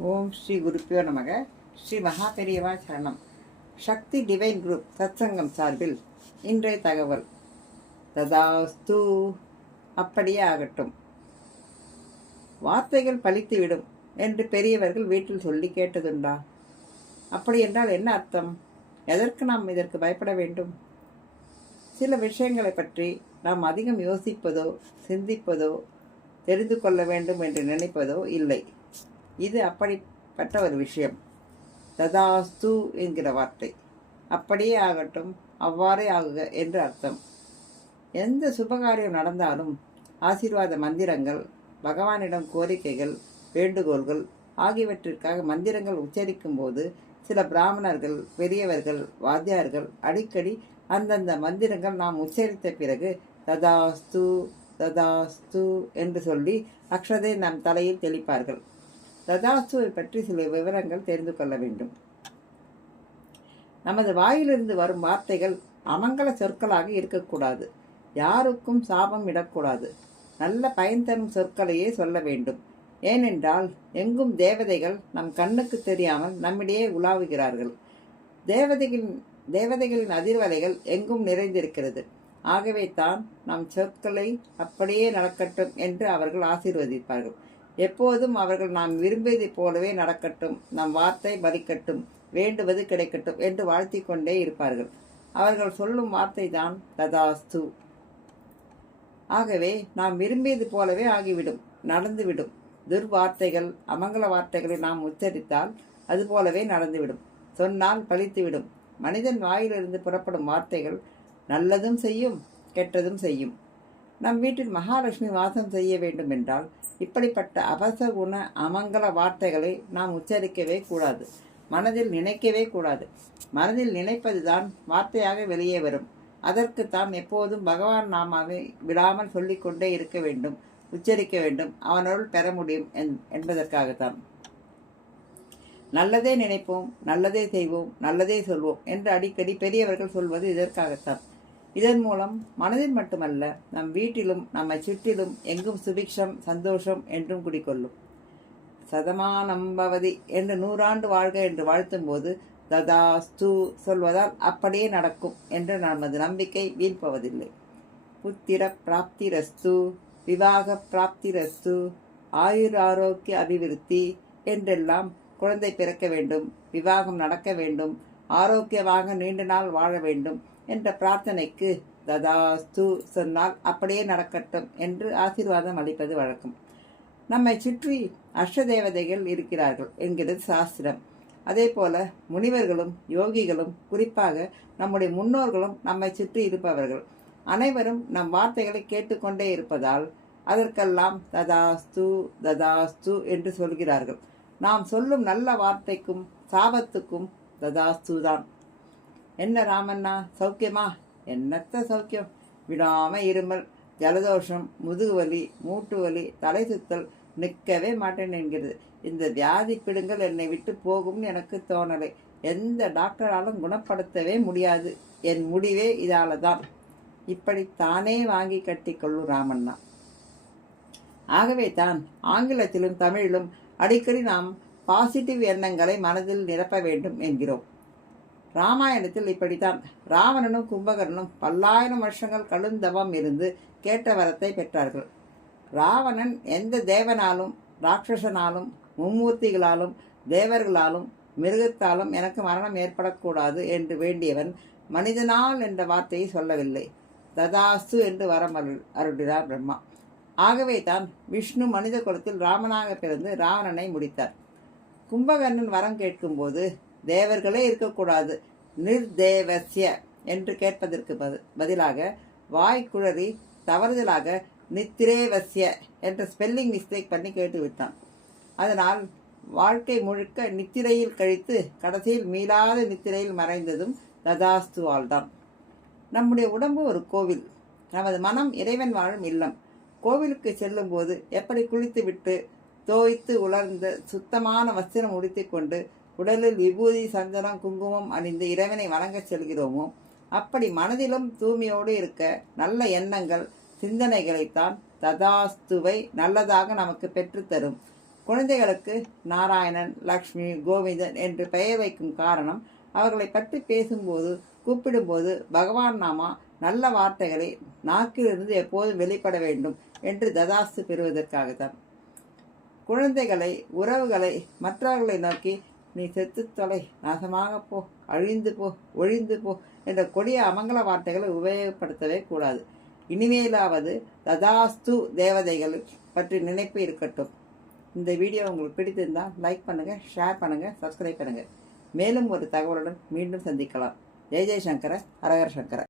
ஓம் ஸ்ரீ குருப்பியோ நமக. ஸ்ரீ மகா பெரியவா சரணம். சக்தி டிவைன் குரூப் சத்சங்கம் சார்பில் இன்றைய தகவல். ததாஸ்து, அப்படியே ஆகட்டும். வார்த்தைகள் பலித்துவிடும் என்று பெரியவர்கள் வீட்டில் சொல்லி கேட்டதுண்டா? அப்படி என்றால் என்ன அர்த்தம்? எதற்கு நாம் இதற்கு பயப்பட வேண்டும்? சில விஷயங்களை பற்றி நாம் அதிகம் யோசிப்பதோ சிந்திப்பதோ தெரிந்து கொள்ள வேண்டும் என்று நினைப்பதோ இல்லை. இது அப்படிப்பட்ட ஒரு விஷயம். ததாஸ்து என்கிற வார்த்தை அப்படியே ஆகட்டும், அவ்வாறே ஆகுக என்று அர்த்தம். எந்த சுபகாரியம் நடந்தாலும் ஆசீர்வாத மந்திரங்கள், பகவானிடம் கோரிக்கைகள், வேண்டுகோள்கள் ஆகியவற்றிற்காக மந்திரங்கள் உச்சரிக்கும் போது சில பிராமணர்கள், பெரியவர்கள், வாத்தியார்கள் அடிக்கடி அந்தந்த மந்திரங்கள் நாம் உச்சரித்த பிறகு ததாஸ்து ததாஸ்து என்று சொல்லி அக்ஷதை நம் தலையில் தெளிப்பார்கள். ததாஸ்துவை பற்றி சில விவரங்கள் தெரிந்து கொள்ள வேண்டும். நமது வாயிலிருந்து வரும் வார்த்தைகள் அமங்கல சொற்களாக இருக்கக்கூடாது. யாருக்கும் சாபம் இடக்கூடாது. நல்ல பயன் தரும் சொற்களையே சொல்ல வேண்டும். ஏனென்றால் எங்கும் தேவதைகள் நம் கண்ணுக்கு தெரியாமல் நம்மிடையே உலாவுகிறார்கள். தேவதைகளின் அதிர்வலைகள் எங்கும் நிறைந்திருக்கிறது. ஆகவே தான் நம் சொற்களை அப்படியே நடக்கட்டும் என்று அவர்கள் ஆசீர்வதிப்பார்கள். எப்போதும் அவர்கள் நாம் விரும்பியதைப் போலவே நடக்கட்டும், நம் வார்த்தை பலிக்கட்டும், வேண்டுவது கிடைக்கட்டும் என்று வாழ்த்தி கொண்டே இருப்பார்கள். அவர்கள் சொல்லும் வார்த்தை தான் ததாஸ்து. ஆகவே நாம் விரும்பியது போலவே ஆகிவிடும், நடந்துவிடும். துர்வார்த்தைகள், அமங்கல வார்த்தைகளை நாம் உச்சரித்தால் அது போலவே நடந்துவிடும். சொன்னால் பலித்துவிடும். மனிதன் வாயிலிருந்து புறப்படும் வார்த்தைகள் நல்லதும் செய்யும், கெட்டதும் செய்யும். நம் வீட்டில் மகாலட்சுமி வாசம் செய்ய வேண்டும் என்றால் இப்படிப்பட்ட அபசகுண அமங்கல வார்த்தைகளை நாம் உச்சரிக்கவே கூடாது, மனதில் நினைக்கவே கூடாது. மனதில் நினைப்பதுதான் வார்த்தையாக வெளியே வரும். அதற்குத்தான் எப்போதும் பகவான் நாமாவை விடாமல் சொல்லிக்கொண்டே இருக்க வேண்டும், உச்சரிக்க வேண்டும், அவனருள் பெற முடியும் என்பதற்காகத்தான். நல்லதே நினைப்போம், நல்லதே செய்வோம், நல்லதே சொல்வோம் என்று அடிக்கடி பெரியவர்கள் சொல்வது இதற்காகத்தான். இதன் மூலம் மனதில் மட்டுமல்ல, நம் வீட்டிலும் நம்மை சுற்றிலும் எங்கும் சுபிக்ஷம், சந்தோஷம் என்றும் குடிக்கொள்ளும். சதமானம்பவதி என்று 100 ஆண்டு வாழ்க என்று வாழ்த்தும் போது ததாஸ்து சொல்வதால் அப்படியே நடக்கும் என்று நமது நம்பிக்கை வீழ்ப்பவதில்லை. புத்திர பிராப்தி ரஸ்து, விவாக பிராப்தி ரஸ்து, ஆயுர் ஆரோக்கிய அபிவிருத்தி என்றெல்லாம் குழந்தை பிறக்க வேண்டும், விவாகம் நடக்க வேண்டும், ஆரோக்கியமாக நீண்ட நாள் வாழ வேண்டும் என்ற பிரார்த்தனைக்கு ததாஸ்து சொன்னால் அப்படியே நடக்கட்டும் என்று ஆசீர்வாதம் அளிப்பது வழக்கம். நம்மை சுற்றி அஷ்டதேவதைகள் இருக்கிறார்கள் என்கிறது சாஸ்திரம். அதே போல முனிவர்களும் யோகிகளும், குறிப்பாக நம்முடைய முன்னோர்களும் நம்மை சுற்றி இருப்பவர்கள். அனைவரும் நம் வார்த்தைகளை கேட்டுக்கொண்டே இருப்பதால் அதற்கெல்லாம் ததாஸ்து ததாஸ்து என்று சொல்கிறார்கள். நாம் சொல்லும் நல்ல வார்த்தைக்கும் சாபத்துக்கும் ததாஸ்து தான். என்ன ராமண்ணா, சௌக்கியமா? என்னத்த சௌக்கியம், விடாம இருமல், ஜலதோஷம், முதுகு வலி, மூட்டு வலி, தலை சுத்தல், நிற்கவே மாட்டேன் என்கிறது. இந்த வியாதி பிடுங்கள் என்னை விட்டு போகும்னு எனக்கு தோணலை. எந்த டாக்டராலும் குணப்படுத்தவே முடியாது. என் முடிவே இதால தான். இப்படி தானே வாங்கி கட்டி கொள்ளும் ராமண்ணா. ஆகவே தான் ஆங்கிலத்திலும் தமிழிலும் அடிக்கடி நாம் பாசிட்டிவ் எண்ணங்களை மனதில் நிரப்ப வேண்டும் என்கிறோம். ராமாயணத்தில் இப்படித்தான் ராவணனும் கும்பகர்ணனும் 1000 வருஷங்கள் கடுந்தவம் இருந்து கேட்ட வரத்தை பெற்றார்கள். ராவணன் எந்த தேவனாலும், ராட்சசனாலும், மும்மூர்த்திகளாலும், தேவர்களாலும், மிருகத்தாலும் எனக்கு மரணம் ஏற்படக்கூடாது என்று வேண்டியவன் மனிதனால் என்ற வார்த்தையை சொல்லவில்லை. ததாஸ்து என்று வரம் அருளினார் பிரம்மா. ஆகவே தான் விஷ்ணு மனித குலத்தில் ராமனாக பிறந்து ராவணனை முடித்தார். கும்பகர்ணன் வரம் கேட்கும்போது தேவர்களே இருக்கக்கூடாது, நிர்தேவசிய என்று கேட்பதற்கு பதிலாக வாய்க்குழறி தவறுதலாக நித்திரேவசிய என்ற ஸ்பெல்லிங் மிஸ்டேக் பண்ணி கேட்டுவிட்டான். அதனால் வாழ்க்கை முழுக்க நித்திரையில் கழித்து கடைசியில் மீளாத நித்திரையில் மறைந்ததும் ததாஸ்துவால் தான். நம்முடைய உடம்பு ஒரு கோவில், நமது மனம் இறைவன் வாழும் இல்லம். கோவிலுக்கு செல்லும் போது எப்படி குளித்துவிட்டு தோய்த்து உலர்ந்த சுத்தமான வஸ்திரம் உடுத்தி கொண்டு உடலில் விபூதி, சந்தனம், குங்குமம் அணிந்து இறைவனை வணங்க செல்கிறோமோ, அப்படி மனதிலும் தூய்மையோடு இருக்க நல்ல எண்ணங்கள், சிந்தனைகளைத்தான் ததாஸ்துவை நல்லதாக நமக்கு பெற்றுத்தரும். குழந்தைகளுக்கு நாராயணன், லக்ஷ்மி, கோவிந்தன் என்று பெயர் வைக்கும் காரணம் அவர்களை பற்றி பேசும்போது, கூப்பிடும்போது பகவான் நாமா நல்ல வார்த்தைகளை நாக்கிலிருந்து எப்போதும் வெளிப்பட வேண்டும் என்று ததாஸ்து பெறுவதற்காகத்தான். குழந்தைகளை, உறவுகளை மற்றவர்களை நோக்கி நீ செத்து தொலை, நாசமாக போ, அழிந்து போ, ஒழிந்து போ என்ற கொடிய அமங்கல வார்த்தைகளை உபயோகப்படுத்தவே கூடாது. இனிமேலாவது ததாஸ்து தேவதைகள் பற்றி நினைப்பு இருக்கட்டும். இந்த வீடியோ உங்களுக்கு பிடித்திருந்தால் லைக் பண்ணுங்கள், ஷேர் பண்ணுங்கள், சப்ஸ்கிரைப் பண்ணுங்கள். மேலும் ஒரு தகவலுடன் மீண்டும் சந்திக்கலாம். ஜெய் ஜெய் சங்கர, ஹரஹர சங்கர.